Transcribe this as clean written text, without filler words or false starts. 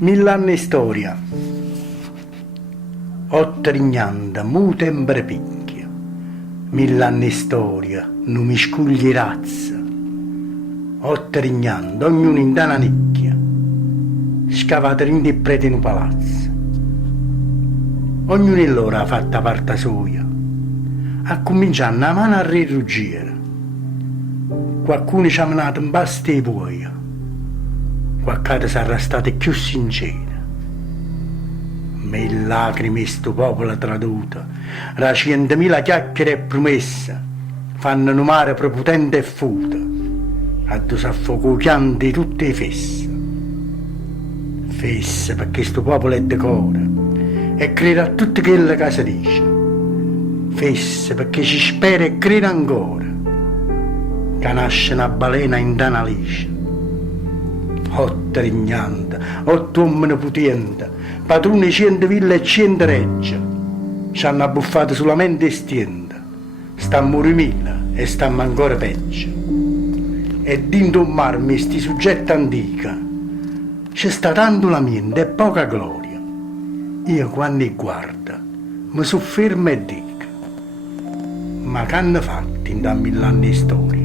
1000 anni storia. Otto rignanda, mu tempere picchia. 1000 anni storia, non mi scugli razza. Otto rignanda, ognuno in una nicchia. Scavate in di prete in un palazzo. Ognuno di loro ha fatto parte sua. Ha cominciato a mano a riruggiere. Qualcuno ci ha menato un basto di buia. Qualcuno sarà stato più sincero. Ma le lacrime di sto popolo traduto, da 100.000 chiacchiere e promesse, fanno un mare prepotente e futo, a due saffoco pianti di tutte le fesse. Fesse perché sto popolo è decora e crede a tutto quello che si dice. Fesse perché ci spera e crede ancora che nasce una balena in danalice. Otto rignante, otto uomini potenti, padroni 100 ville e 100 regge, ci hanno abbuffato solamente e stiente, stammo 1000 e stammo ancora peggio. E dentro un marmi sti soggetti antica, c'è sta tanto la mente e poca gloria. Io quando li guardo, mi soffermo e dico, ma che hanno fatto in da 1000 anni di storia?